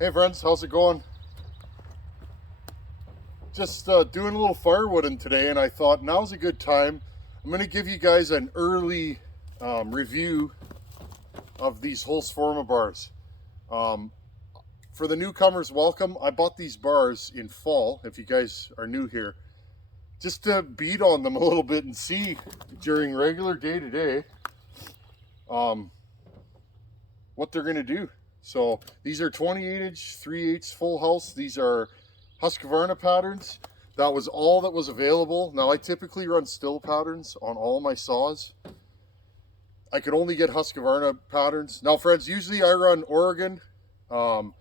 Hey friends, how's it going? Just doing a little firewooding today, and I thought now's a good time. I'm going to give you guys an early review of these Holzfforma bars. For the newcomers, welcome. I bought these bars in fall, if you guys are new here, just to beat on them a little bit and see during regular day-to-day what they're going to do. So these are 28-inch, 3/8 full house. These are Hots-Forma patterns. That was all that was available. Now I typically run still patterns on all my saws. I could only get Hots-Forma patterns. Now friends, usually I run Oregon. I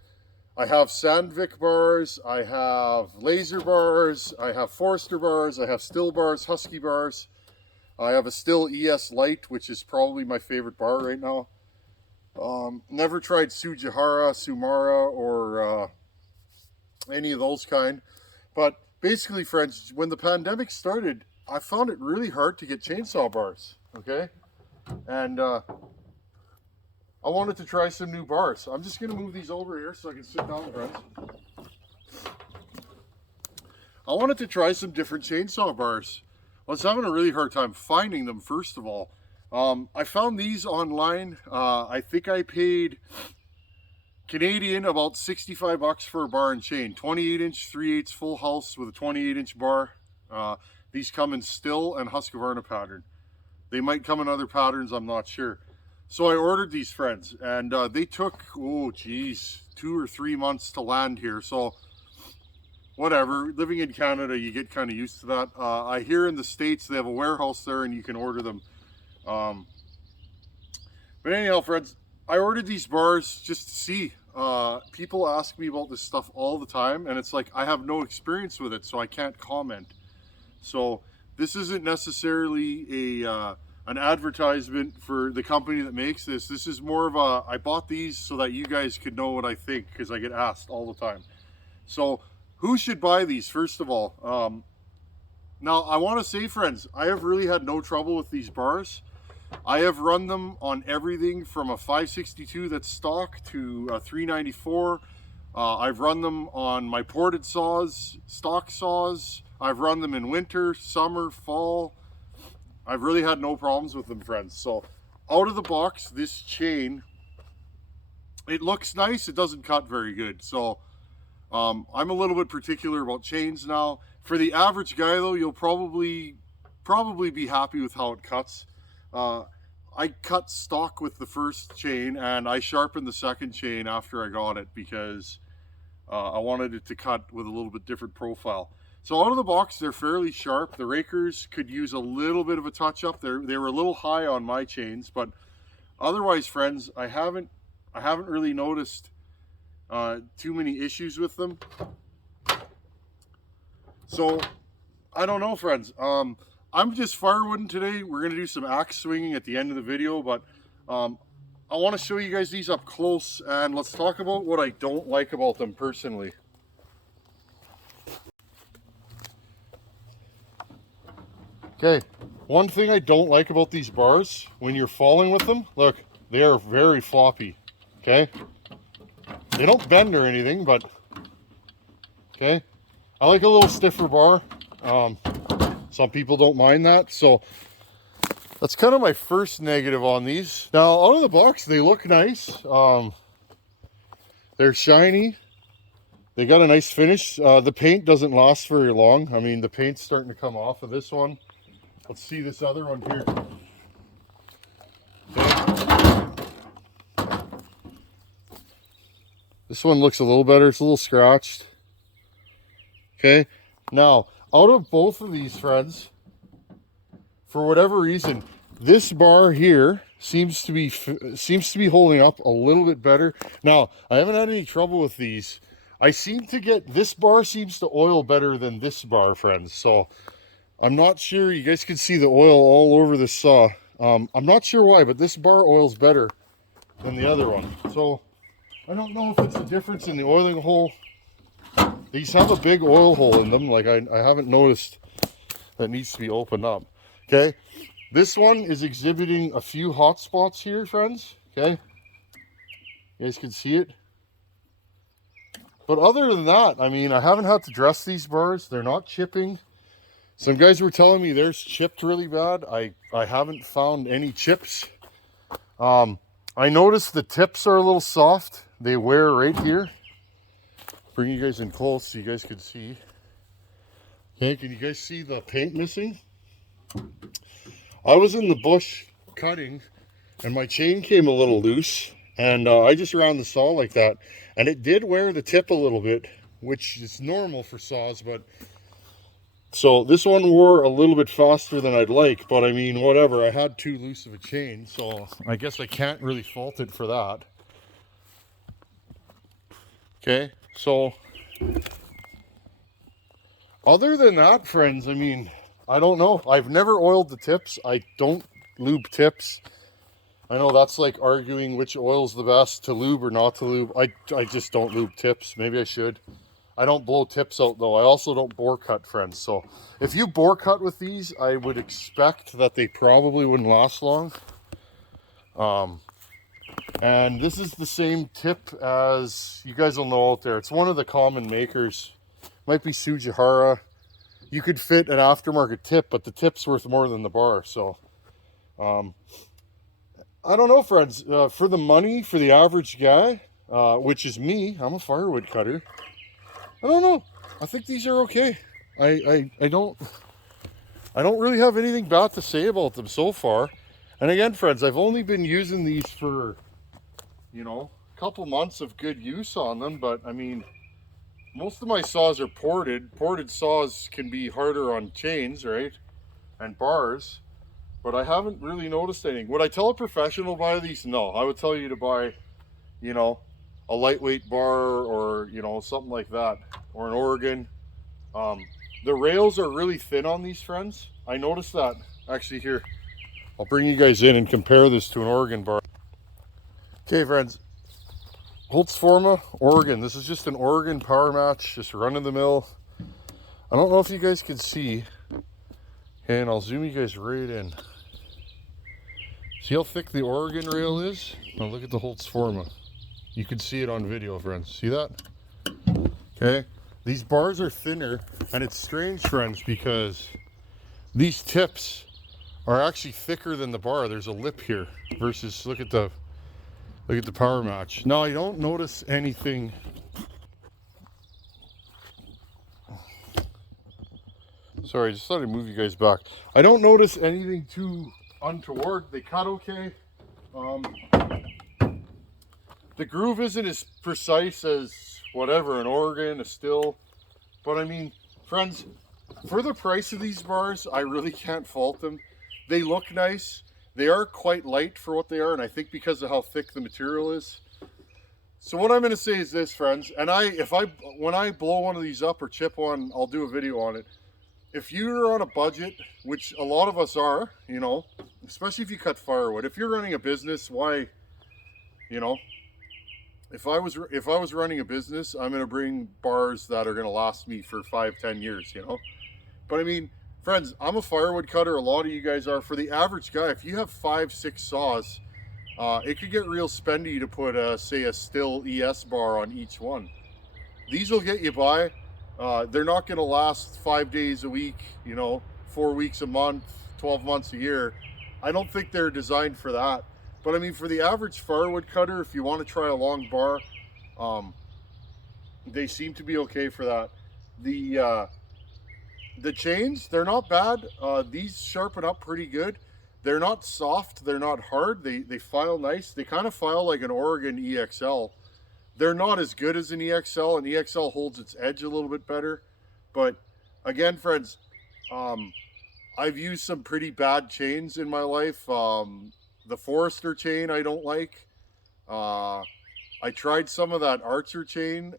have Sandvik bars, I have laser bars, I have Forester bars, I have still bars, Husky bars. I have a still ES Light, which is probably my favorite bar right now. Never tried Sujihara, Sumara, or any of those kind. But basically, friends, when the pandemic started, I found it really hard to get chainsaw bars, okay? And I wanted to try some new bars. I'm just going to move these over here so I can sit down, friends. I wanted to try some different chainsaw bars. I was having a really hard time finding them, first of all. I found these online. I think I paid Canadian about 65 bucks for a bar and chain. 28-inch, 3/8 full house with a 28-inch bar. These come in still and Hots-Forma pattern. They might come in other patterns, I'm not sure. So I ordered these, friends, and they took, 2 or 3 months to land here. So whatever, living in Canada, you get kind of used to that. I hear in the States they have a warehouse there and you can order them. But anyhow, friends, I ordered these bars just to see. People ask me about this stuff all the time, and it's like I have no experience with it, so I can't comment. So this isn't necessarily an advertisement for the company that makes this. This is more of a, I bought these so that you guys could know what I think, because I get asked all the time. So who should buy these, first of all? Now, I want to say, friends, I have really had no trouble with these bars. I have run them on everything from a 562 that's stock to a 394. I've run them on my ported saws, stock saws. I've run them in winter, summer, fall. I've really had no problems with them, friends. So out of the box, this chain, it looks nice. It doesn't cut very good. So I'm a little bit particular about chains now. For the average guy though, you'll probably be happy with how it cuts. I cut stock with the first chain and I sharpened the second chain after I got it because I wanted it to cut with a little bit different profile. So out of the box, they're fairly sharp. The rakers could use a little bit of a touch up. They were a little high on my chains, but otherwise, friends, I haven't really noticed too many issues with them. So I don't know, friends. I'm just firewooding today. We're going to do some axe swinging at the end of the video, but I want to show you guys these up close, and let's talk about what I don't like about them personally. Okay, one thing I don't like about these bars, when you're falling with them, look, they are very floppy, okay? They don't bend or anything, but, okay? I like a little stiffer bar. Some people don't mind that, so that's kind of my first negative on these. Now, out of the box, they look nice. They're shiny. They got a nice finish. The paint doesn't last very long. I mean, the paint's starting to come off of this one. Let's see this other one here. Okay. This one looks a little better. It's a little scratched. Okay. Now, out of both of these, friends, for whatever reason, this bar here seems to be holding up a little bit better. Now, I haven't had any trouble with these. I seem to get, this bar seems to oil better than this bar, friends. So I'm not sure. You guys can see the oil all over this saw. I'm not sure why, but this bar oils better than the other one. So I don't know if it's a difference in the oiling hole. These have a big oil hole in them. Like I haven't noticed that needs to be opened up. Okay. This one is exhibiting a few hot spots here, friends. Okay. You guys can see it. But other than that, I mean, I haven't had to dress these bars. They're not chipping. Some guys were telling me theirs chipped really bad. I haven't found any chips. I noticed the tips are a little soft. They wear right here. Bring you guys in close so you guys can see. Okay, can you guys see the paint missing? I was in the bush cutting and my chain came a little loose, and I just ran the saw like that, and it did wear the tip a little bit, which is normal for saws. But so this one wore a little bit faster than I'd like, but I mean, whatever, I had too loose of a chain, so I guess I can't really fault it for that. Okay, so other than that, friends, I mean, I don't know. I've never oiled the tips. I don't lube tips. I know that's like arguing which oil's the best, to lube or not to lube. I just don't lube tips. Maybe I should. I don't blow tips out though. I also don't bore cut, friends. So if you bore cut with these, I would expect that they probably wouldn't last long. And this is the same tip as you guys will know out there. It's one of the common makers. Might be Sujihara. You could fit an aftermarket tip, but the tip's worth more than the bar. So I don't know, friends. For the money, for the average guy, which is me, I'm a firewood cutter. I don't know. I think these are okay. I don't really have anything bad to say about them so far. And again, friends, I've only been using these for, you know, a couple months of good use on them. But I mean, most of my saws are ported. Ported saws can be harder on chains, right? And bars. But I haven't really noticed anything. Would I tell a professional to buy these? No. I would tell you to buy, you know, a lightweight bar, or, you know, something like that. Or an Oregon. The rails are really thin on these, friends. I noticed that. Actually, here, I'll bring you guys in and compare this to an Oregon bar. Okay, friends. Holzfforma, Oregon. This is just an Oregon power match, just run of the mill. I don't know if you guys can see. And I'll zoom you guys right in. See how thick the Oregon rail is? Now look at the Holzfforma. You can see it on video, friends. See that? Okay. These bars are thinner, and it's strange, friends, because these tips are actually thicker than the bar. There's a lip here versus look at the power match. Now I don't notice anything. Sorry, I just thought I'd move you guys back. I don't notice anything too untoward. They cut okay. The groove isn't as precise as whatever, an Oregon, a Still. But I mean, friends, for the price of these bars, I really can't fault them. They look nice. They are quite light for what they are, and I think because of how thick the material is. So what I'm going to say is this, friends, and when I blow one of these up or chip one, I'll do a video on it. If you're on a budget, which a lot of us are, you know, especially if you cut firewood, if you're running a business, why, you know, if I was running a business, I'm going to bring bars that are going to last me for 5-10 years, you know. But I mean, friends, I'm a firewood cutter. A lot of you guys are. For the average guy, if you have 5-6 saws, it could get real spendy to put, say, a Still ES bar on each one. These will get you by. They're not going to last 5 days a week, you know, 4 weeks a month, 12 months a year. I don't think they're designed for that. But I mean, for the average firewood cutter, if you want to try a long bar, they seem to be okay for that. The chains, they're not bad. These sharpen up pretty good. They're not soft. They're not hard. They file nice. They kind of file like an Oregon EXL. They're not as good as an EXL, and EXL holds its edge a little bit better. But again, friends, I've used some pretty bad chains in my life. The Forester chain I don't like. I tried some of that Archer chain.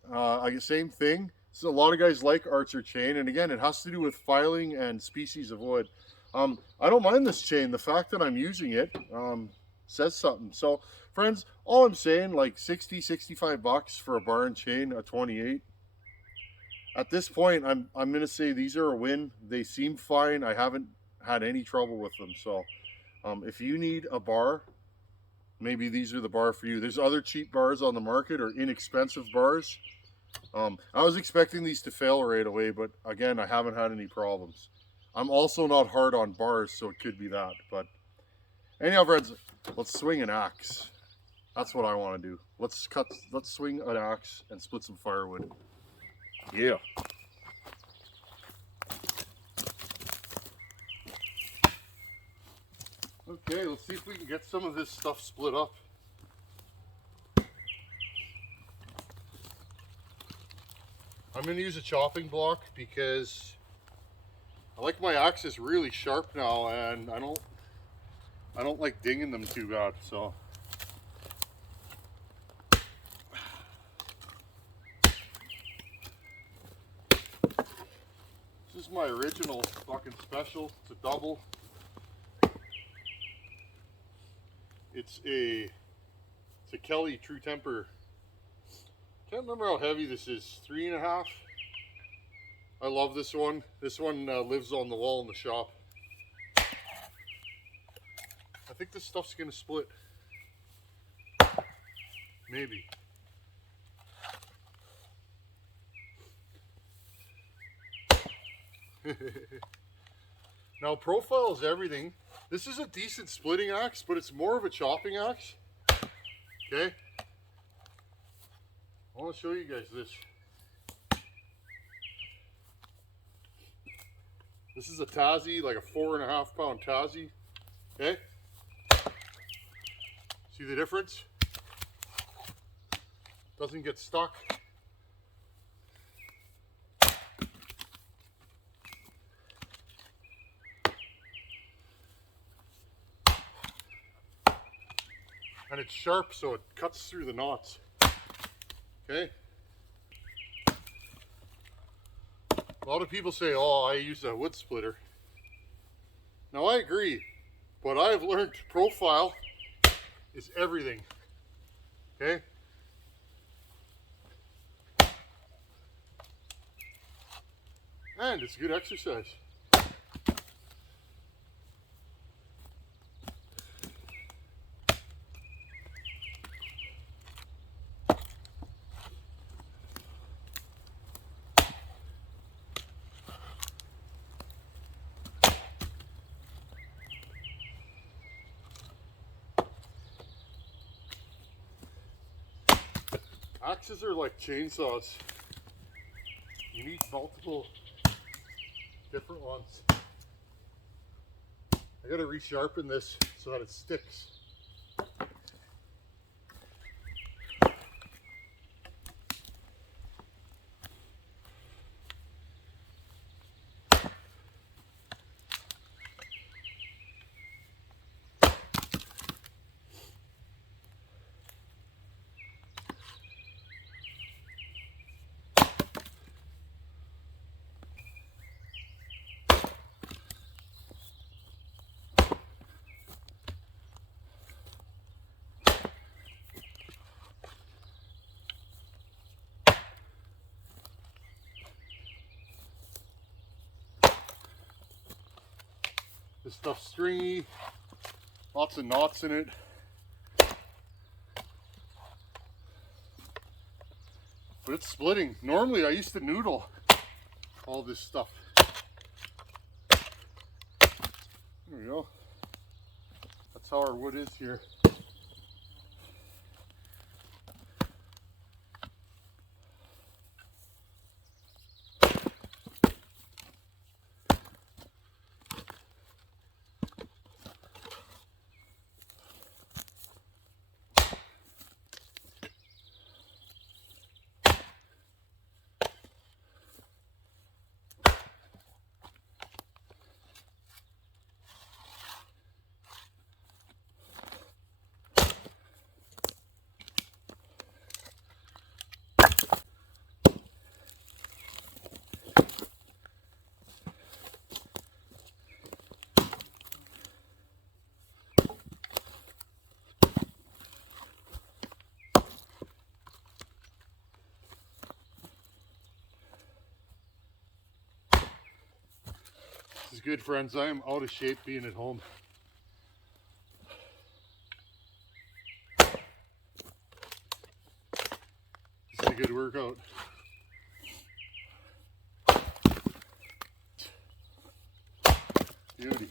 Same thing. So a lot of guys like Archer chain, and again, it has to do with filing and species of wood. I don't mind this chain. The fact that I'm using it says something. So friends, all I'm saying, like 60-65 bucks for a bar and chain, a 28. At this point, I'm gonna say these are a win. They seem fine. I haven't had any trouble with them. So if you need a bar, maybe these are the bar for you. There's other cheap bars on the market, or inexpensive bars. I was expecting these to fail right away, but again, I haven't had any problems. I'm also not hard on bars, so it could be that. But anyhow, friends, let's swing an axe. That's what I want to do. Let's swing an axe and split some firewood. Yeah. Okay, let's see if we can get some of this stuff split up. I'm going to use a chopping block because I like my axes really sharp now, and I don't like dinging them too bad. So this is my original Buckin Special. It's a double. It's a Kelly True Temper. Can't remember how heavy this is. 3.5. I love this one. This one lives on the wall in the shop. I think this stuff's gonna split. Maybe. Now, profile is everything. This is a decent splitting axe, but it's more of a chopping axe. Okay? I want to show you guys this. This is a Tazi, like a 4.5 pound Tazi. Okay? See the difference? Doesn't get stuck. And it's sharp, so it cuts through the knots. Okay? A lot of people say, oh, I use a wood splitter. Now I agree, but I've learned profile is everything. Okay? And it's a good exercise. Axes are like chainsaws. You need multiple different ones. I gotta resharpen this so that it sticks. This stuff's stringy, lots of knots in it. But it's splitting. Normally I used to noodle all this stuff. There we go. That's how our wood is here. This is good, friends. I am out of shape being at home. This is a good workout. Beauty.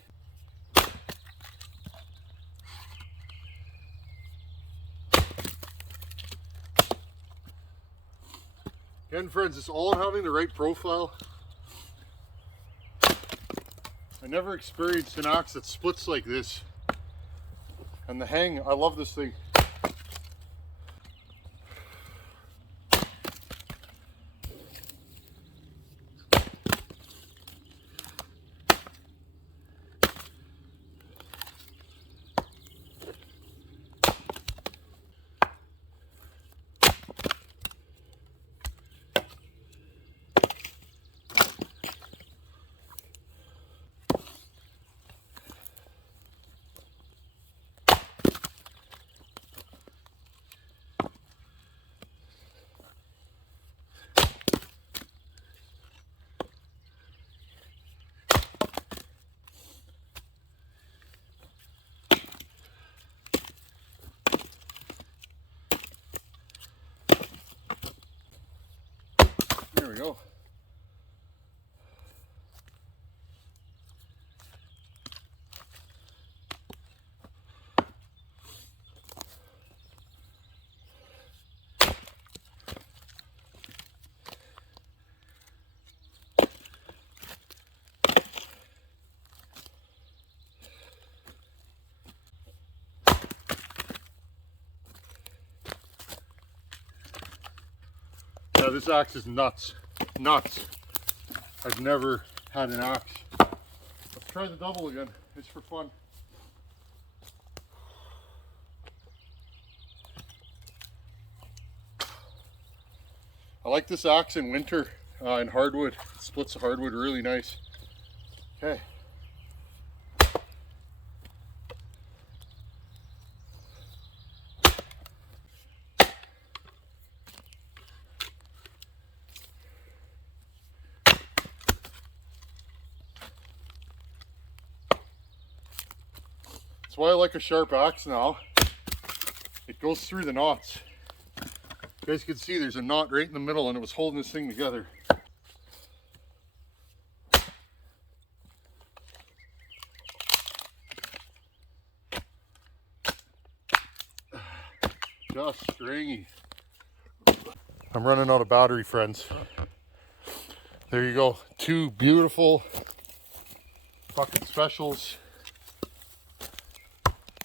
Again, friends, it's all having the right profile. I never experienced an axe that splits like this. And the hang, I love this thing. There we go. Yeah, this axe is nuts. Nuts. I've never had an axe. Let's try the double again, just for fun. I like this axe in winter, in hardwood. It splits the hardwood really nice. Okay. That's why I like a sharp axe now. It goes through the knots. You guys can see there's a knot right in the middle and it was holding this thing together. Just stringy. I'm running out of battery, friends. There you go. Two beautiful Buckin Specials.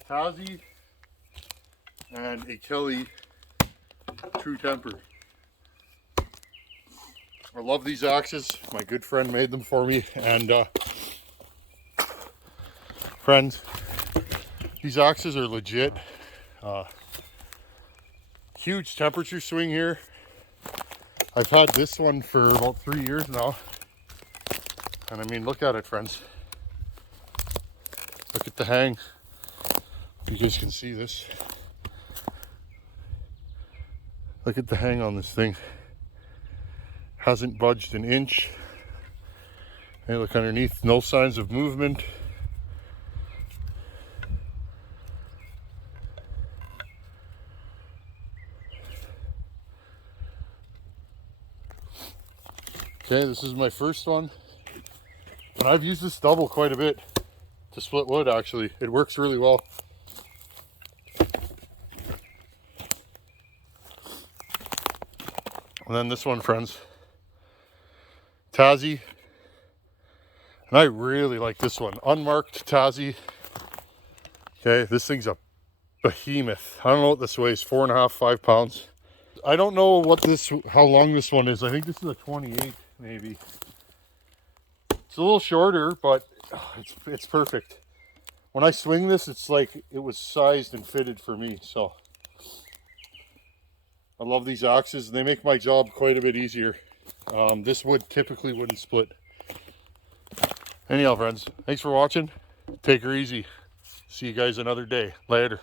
Tazi and a Kelly True Temper. I love these axes. My good friend made them for me, and friends, these axes are legit. Huge temperature swing here. I've had this one for about 3 years now, and I mean, look at it, friends. Look at the hang. You guys can see this. Look at the hang on this thing. Hasn't budged an inch. Hey, look underneath, no signs of movement. Okay, this is my first one. And I've used this double quite a bit to split wood, actually. It works really well. And then this one, friends, Tazi, and I really like this one, unmarked Tazi. Okay, this thing's a behemoth. I don't know what this weighs, 4.5, 5 pounds. I don't know what this, how long this one is. I think this is a 28, maybe. It's a little shorter, but it's perfect. When I swing this, it's like it was sized and fitted for me, so. I love these axes. They make my job quite a bit easier. This wood typically wouldn't split. Anyhow, friends, thanks for watching. Take her easy. See you guys another day. Later.